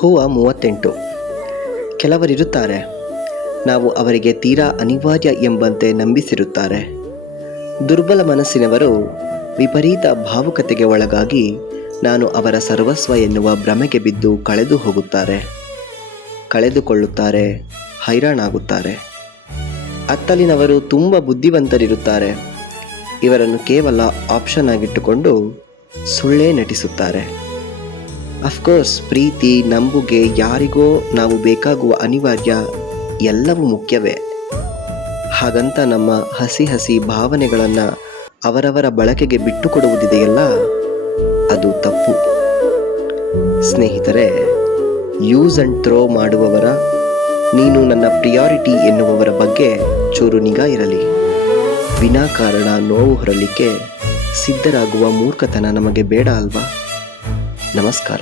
ಹೂವ 38. ಕೆಲವರಿರುತ್ತಾರೆ, ನಾವು ಅವರಿಗೆ ತೀರಾ ಅನಿವಾರ್ಯ ಎಂಬಂತೆ ನಂಬಿಸಿರುತ್ತಾರೆ. ದುರ್ಬಲ ಮನಸ್ಸಿನವರು ವಿಪರೀತ ಭಾವುಕತೆಗೆ ಒಳಗಾಗಿ ನಾನು ಅವರ ಸರ್ವಸ್ವ ಎನ್ನುವ ಭ್ರಮೆಗೆ ಬಿದ್ದು ಕಳೆದುಕೊಳ್ಳುತ್ತಾರೆ, ಹೈರಾಣಾಗುತ್ತಾರೆ. ಅತ್ತಲಿನವರು ತುಂಬ ಬುದ್ಧಿವಂತರಿರುತ್ತಾರೆ. ಇವರನ್ನು ಕೇವಲ ಆಪ್ಷನ್ ಆಗಿಟ್ಟುಕೊಂಡು ಸುಳ್ಳೇ ನಟಿಸುತ್ತಾರೆ. ಅಫ್ಕೋರ್ಸ್, ಪ್ರೀತಿ, ನಂಬುಗೆ, ಯಾರಿಗೋ ನಾವು ಬೇಕಾಗುವ ಅನಿವಾರ್ಯ ಎಲ್ಲವೂ ಮುಖ್ಯವೇ. ಹಾಗಂತ ನಮ್ಮ ಹಸಿ ಭಾವನೆಗಳನ್ನು ಅವರವರ ಬಳಕೆಗೆ ಬಿಟ್ಟುಕೊಡುವುದಿದೆಯಲ್ಲ, ಅದು ತಪ್ಪು. ಸ್ನೇಹಿತರೆ, ಯೂಸ್ ಆ್ಯಂಡ್ ಥ್ರೋ ಮಾಡುವವರ, ನೀನು ನನ್ನ ಪ್ರಿಯಾರಿಟಿ ಎನ್ನುವವರ ಬಗ್ಗೆ ಚೂರು ನಿಗಾ ಇರಲಿ. ವಿನಾಕಾರಣ ನೋವು ಹೊರಲಿಕ್ಕೆ ಸಿದ್ಧರಾಗುವ ಮೂರ್ಖತನ ನಮಗೆ ಬೇಡ ಅಲ್ವಾ? ನಮಸ್ಕಾರ.